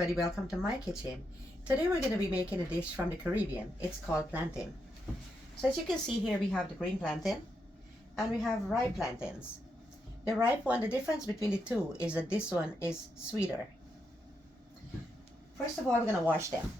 everybody, welcome to my kitchen. Today we're going to be making a dish from the Caribbean. It's called plantain. So as you can see here, we have the green plantain and we have ripe plantains. The ripe one, the difference between the two is that this one is sweeter. First of all, we're going to wash them.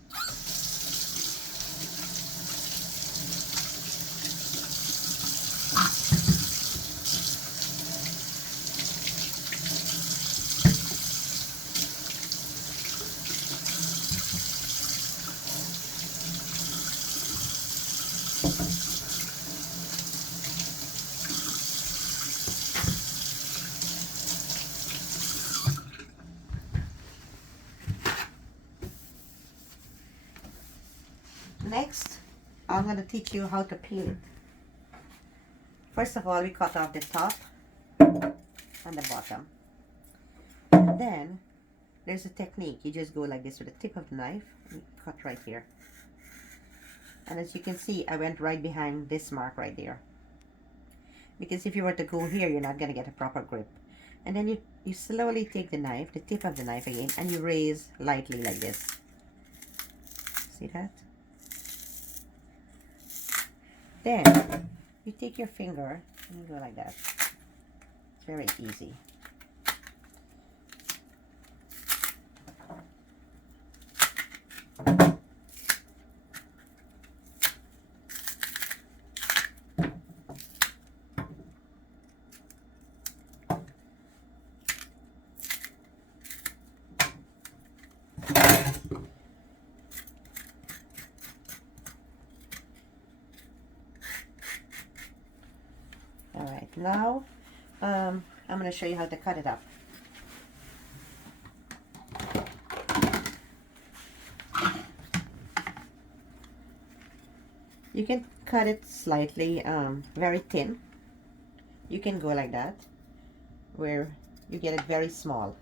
Next, I'm going to teach you how to peel it. First of all, we cut off the top and the bottom. And then, there's a technique. You just go like this with the tip of the knife and cut right here. And as you can see, I went right behind this mark right there. Because if you were to go here, you're not going to get a proper grip. And then you slowly take the knife, the tip of the knife again, and you raise lightly like this. See that? Then, you take your finger and you go like that. It's very easy. Alright, now I'm going to show you how to cut it up. You can cut it slightly, very thin. You can go like that, where you get it very small.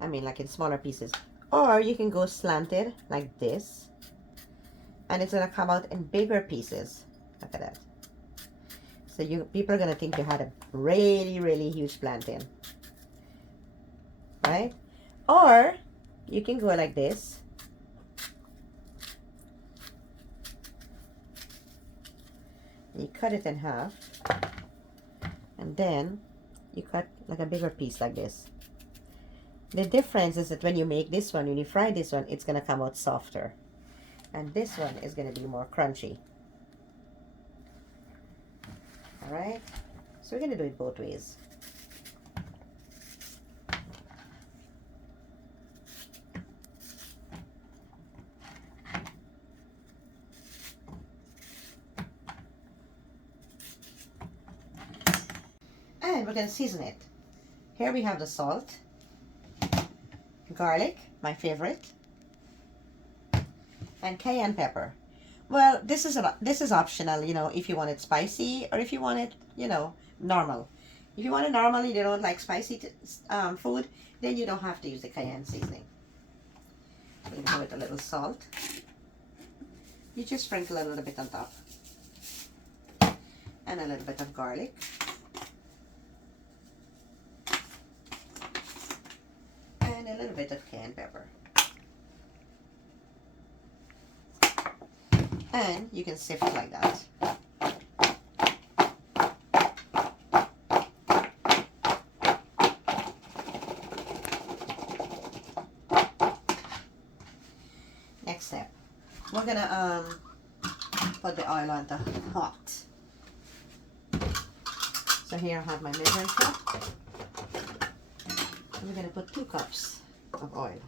I mean, like in smaller pieces. Or you can go slanted, like this. And it's going to come out in bigger pieces. Look at that. So people are going to think you had a really, really huge plantain. Right? Or you can go like this. You cut it in half. And then you cut like a bigger piece like this. The difference is that when you make this one, when you fry this one, it's going to come out softer. And this one is going to be more crunchy. Alright, so we're going to do it both ways. And we're going to season it. Here we have the salt, garlic, my favorite, and cayenne pepper. Well, this is optional, you know, if you want it spicy or if you want it, you know, normal. If you want it normal, you don't like spicy food, then you don't have to use the cayenne seasoning. So you go with a little salt. You just sprinkle a little bit on top. And a little bit of garlic. And a little bit of cayenne pepper. And you can sift it like that. Next step, we're gonna put the oil on the hot. So here I have my measuring cup. And we're gonna put 2 cups of oil.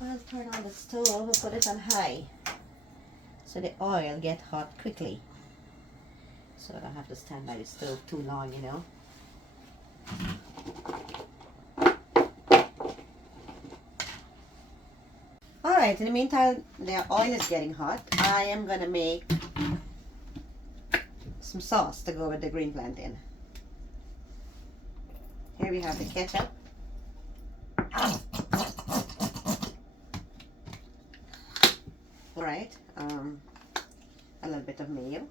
I'll turn on the stove and put it on high so the oil get hot quickly, so I don't have to stand by the stove too long, you know. Alright, in the meantime the oil is getting hot. I am gonna make some sauce to go with the green plantain. Here we have the ketchup. Alright, a little bit of mayo.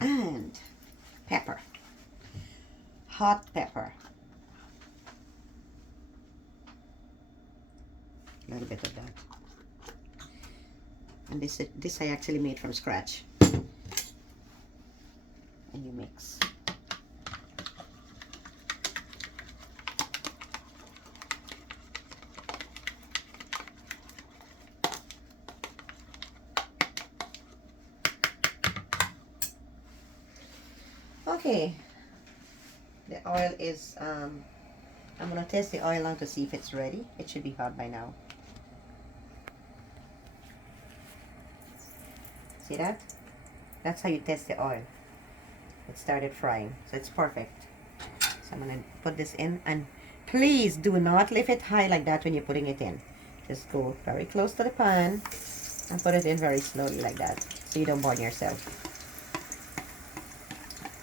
And pepper. Hot pepper. A little bit of that. And this I actually made from scratch. And you mix. Okay, the oil is, I'm going to test the oil now to see if it's ready. It should be hot by now. See that? That's how you test the oil. It started frying, so it's perfect. So I'm going to put this in, and please do not lift it high like that when you're putting it in. Just go very close to the pan and put it in very slowly like that, so you don't burn yourself.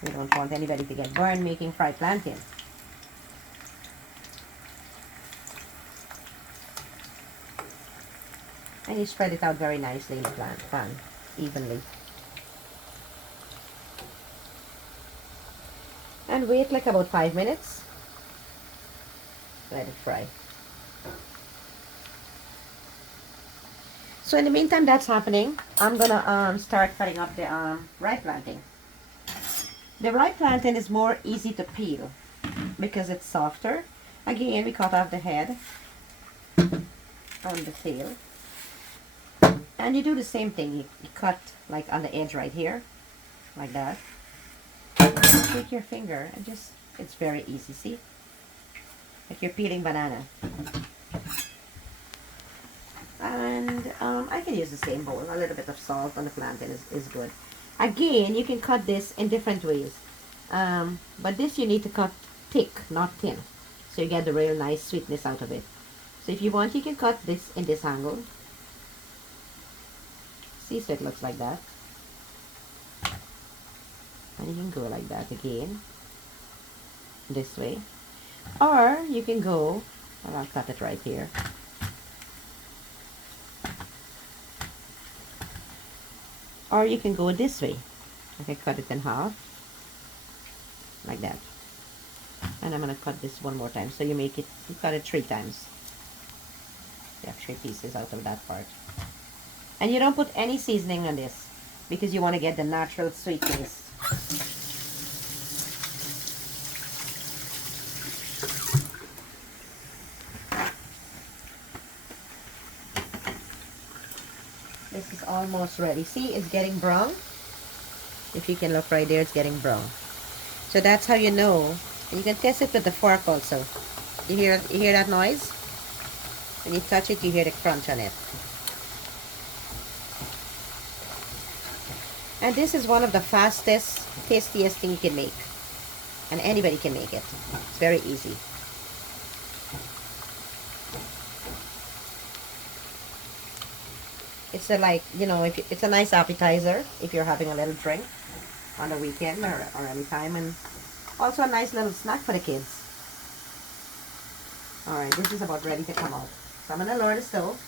We don't want anybody to get burned making fried plantain. And you spread it out very nicely in the pan, evenly. And wait like about 5 minutes. Let it fry. So in the meantime that's happening, I'm gonna start cutting up the ripe plantain. The ripe plantain is more easy to peel because it's softer. Again, we cut off the head on the tail. And you do the same thing. You cut like on the edge right here, like that. Take your finger and just, it's very easy, see? Like you're peeling banana. And I can use the same bowl. A little bit of salt on the plantain is good. Again, you can cut this in different ways. But this you need to cut thick, not thin. So you get the real nice sweetness out of it. So if you want, you can cut this in this angle. See, so it looks like that. And you can go like that again. This way. Or you can go, and I'll cut it right here. Or you can go this way. I can cut it in half. Like that. And I'm going to cut this one more time. So you make it, you cut it 3 times. You have 3 pieces out of that part. And you don't put any seasoning on this because you want to get the natural sweet taste. This is almost ready. See, it's getting brown. If you can look right there, it's getting brown. So that's how you know. And you can test it with the fork also. You hear that noise? When you touch it, you hear the crunch on it. And this is one of the fastest, tastiest thing you can make. And anybody can make it. It's very easy. It's a, like, you know, it's a nice appetizer if you're having a little drink on the weekend or any time, and also a nice little snack for the kids. Alright, this is about ready to come out. So I'm going to lower the stove,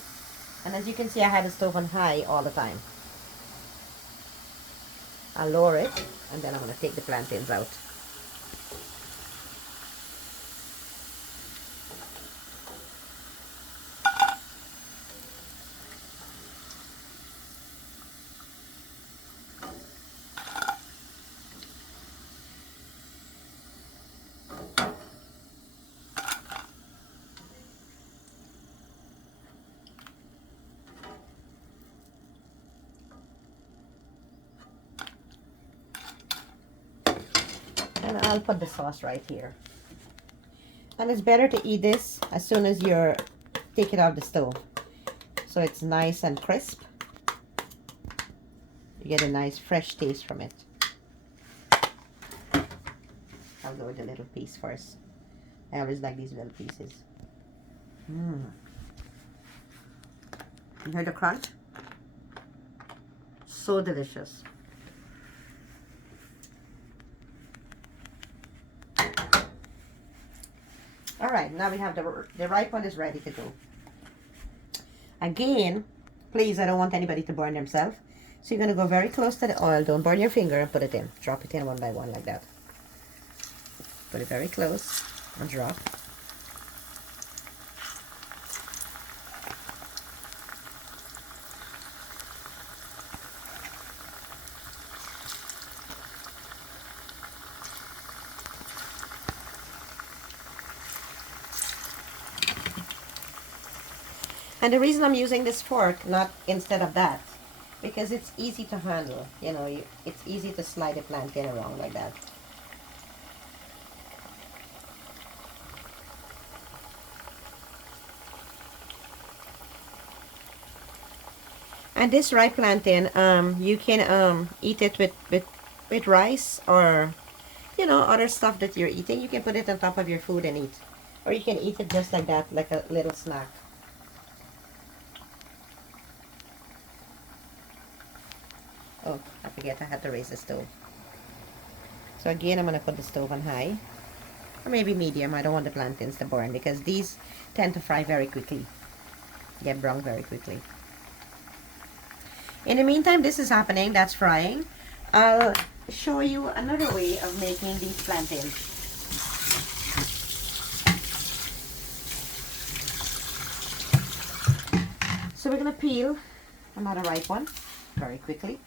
and as you can see I have the stove on high all the time. I'll lower it, and then I'm going to take the plantains out. And I'll put the sauce right here. And it's better to eat this as soon as you take it out of the stove. So it's nice and crisp. You get a nice fresh taste from it. I'll go with the little piece first. I always like these little pieces. You heard the crunch? So delicious. All right, now we have the ripe one is ready to go. Again, please, I don't want anybody to burn themselves. So you're gonna go very close to the oil. Don't burn your finger and put it in. Drop it in one by one like that. Put it very close and drop. And the reason I'm using this fork, not instead of that, because it's easy to handle. You know, it's easy to slide the plantain around like that. And this ripe plantain, you can eat it with rice or, you know, other stuff that you're eating. You can put it on top of your food and eat. Or you can eat it just like that, like a little snack. Oh, I forget I had to raise the stove. So again, I'm going to put the stove on high. Or maybe medium. I don't want the plantains to burn because these tend to fry very quickly. Get brown very quickly. In the meantime, this is happening. That's frying. I'll show you another way of making these plantains. So we're going to peel another ripe one very quickly.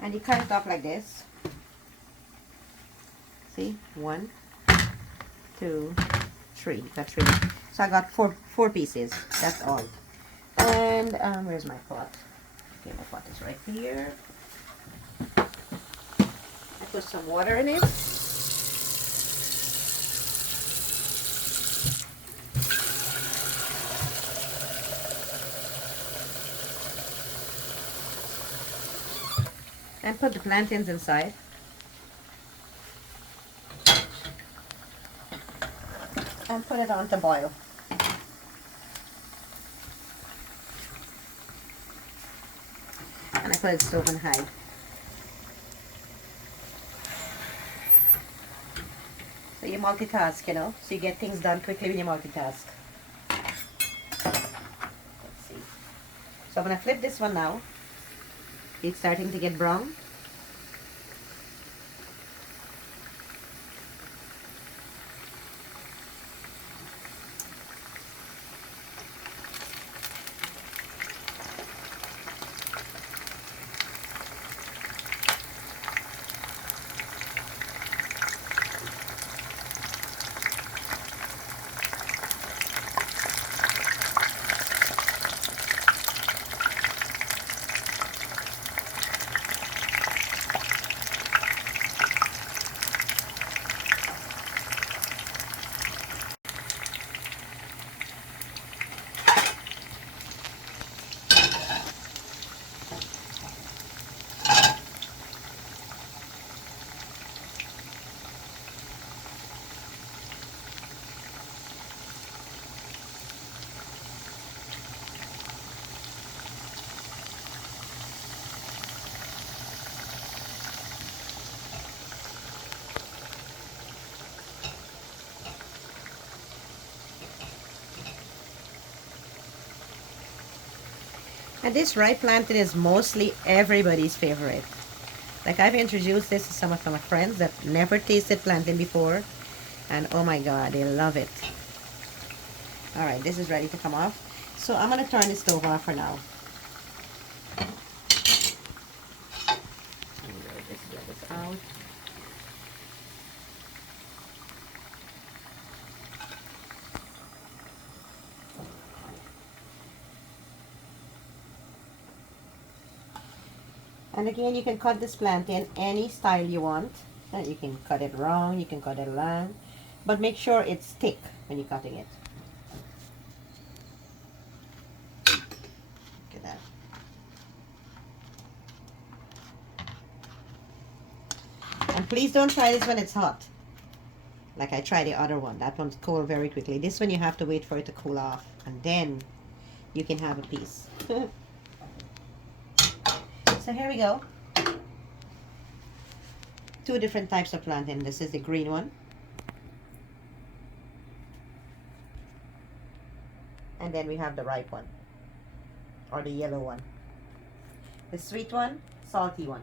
And you cut it off like this. See? 1, 2, 3. Got 3. So I got four pieces. That's all. And where's my pot? Okay, my pot is right here. I put some water in it. And put the plantains inside. And put it on to boil. And I put it stove on high. So you multitask, you know, so you get things done quickly when you multitask. Let's see. So I'm going to flip this one now. It's starting to get brown. And this ripe plantain is mostly everybody's favorite. Like I've introduced this to some of my friends that never tasted plantain before. And oh my god, they love it. Alright, this is ready to come off. So I'm going to turn the stove off for now. Just get this out. And again, you can cut this plantain any style you want. You can cut it round, you can cut it long, but make sure it's thick when you're cutting it. Look at that. And Please don't try this when it's hot. Like I tried the other one. That one's cool very quickly. This one you have to wait for it to cool off. And then you can have a piece. So here we go. 2 different types of plantain. This is the green one. And then we have the ripe one. Or the yellow one. The sweet one, salty one.